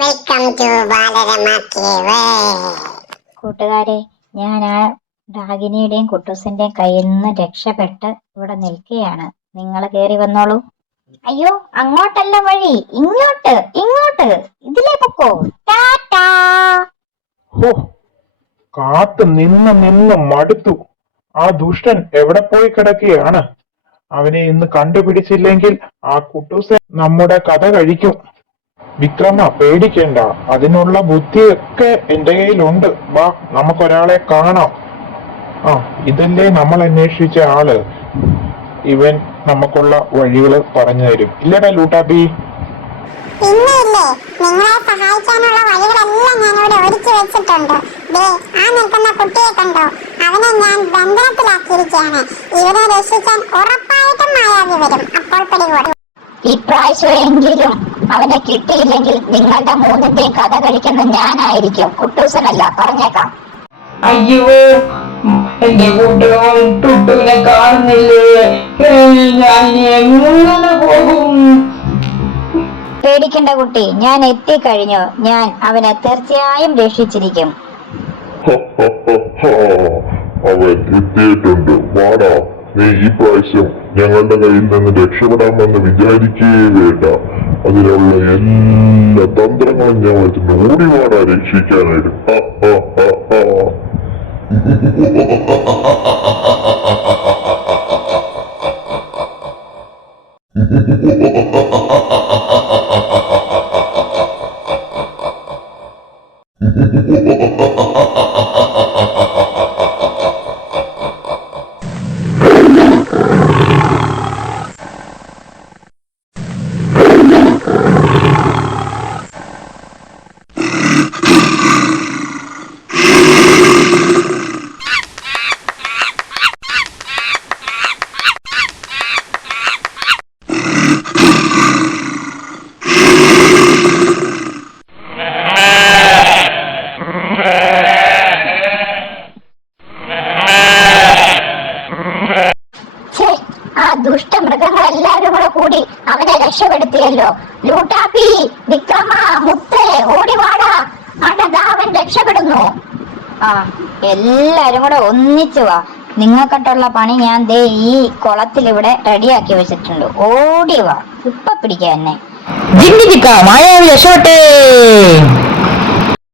Welcome to Balarama cave. കൂട്ടുകാരെ, ഞാൻ ആ ഡാഗിനിയുടെയും കുട്ടൂസിന്റെയും കയ്യിൽ നിന്ന് രക്ഷപ്പെട്ട് ഇവിടെ നിൽക്കുകയാണ്. നിങ്ങൾ കേറി വന്നോളൂ. അയ്യോ, അങ്ങോട്ടല്ല വഴി, ഇങ്ങോട്ട് ഇങ്ങോട്ട്, ഇതിലേ പൊക്കോ. ടാറ്റാ. ഹോ, കാത്തു നിന്ന് മടുത്തു. ആ ദുഷ്ടൻ എവിടെ പോയി കിടക്കുകയാണ്? അവനെ ഇന്ന് കണ്ടുപിടിച്ചില്ലെങ്കിൽ ആ കുട്ടൂസൻ നമ്മുടെ കഥ കഴിക്കും. വിക്രമ, പേടിക്കേണ്ട, അതിനുള്ള ബുദ്ധിയൊക്കെ എന്റെ കയ്യിലുണ്ട്. വാ, നമുക്കൊരാളെ കാണാം. ആ, ഇതല്ലേ നമ്മൾ അന്വേഷിച്ച ആള്. ഇവൻ നമുക്കുള്ള വഴികള് പറഞ്ഞു തരും. ഇല്ലടാ ലൂട്ടാപ്പി? പിന്നെയില്ലേ, നിങ്ങളെ സഹായിക്കാനുള്ള വഴികളെല്ലാം ഞാനിവിടെ ഒരുക്കി വെച്ചിട്ടുണ്ട്. ദേ, ആ നിൽക്കുന്ന കുട്ടിയെ കണ്ടോ? അവനെ ഞാൻ ബന്ധനത്തിലാക്കിയിരിക്കുകയാണ്. ഇവനെ രക്ഷിക്കാൻ ഉറപ്പായിട്ടും മായാവി വരും. അപ്പോൾ പിടികൂടും. ഇപ്രാവശ്യമെങ്കിലും അവനെ കിട്ടിയില്ലെങ്കിൽ നിങ്ങളുടെ മൂന്നിന്റെയും കഥ കഴിക്കുന്ന ഞാനായിരിക്കും, കുട്ടൂസനല്ല, പറഞ്ഞേക്കാം. അയ്യോ, എന്റെ കൂട്ടുകാരൻ ടുട്ടുവിനെ കാണുന്നില്ലേ? ഞാൻ എങ്ങനെ പോകും? പേടിക്കണ്ട കുട്ടി, ഞാൻ എത്തിക്കഴിഞ്ഞു. ഞാൻ അവനെ തീർച്ചയായും രക്ഷിച്ചിരിക്കും. അവൻ എത്തിയിട്ടുണ്ട്. വാടാ, നീ ഈ പ്രാവശ്യം ഞങ്ങളുടെ കയ്യിൽ നിന്ന് രക്ഷപ്പെടാമെന്ന് വിചാരിക്കേ വേണ്ട. അതിനുള്ള എല്ലാ തന്ത്രങ്ങളും ഞാൻ വെച്ചിട്ട് ഓടി വാടാ രക്ഷിക്കാനായിട്ട്. ദുഷ്ടമൃഗങ്ങളെല്ലാവരും കൂടി അവനെ രക്ഷപ്പെടുത്തിയല്ലോ. ലൂട്ടാപ്പി, വിക്രമ, മുത്തേ, ഓടിവാടാ, അവൻ രക്ഷപ്പെടുന്നു. ആ, എല്ലാരും കൂടെ ഒന്നിച്ചു വാ. നിങ്ങൾക്കിട്ടുള്ള പണി ഞാൻ ദേ ഈ കുളത്തിൽ ഇവിടെ റെഡിയാക്കി വെച്ചിട്ടുണ്ട്. ഓടി വാ, ഇപ്പൊ പിടിക്കാം എന്നെ. ജിന്നി ചിക്ക, മായാവി രക്ഷപ്പെട്ടേ.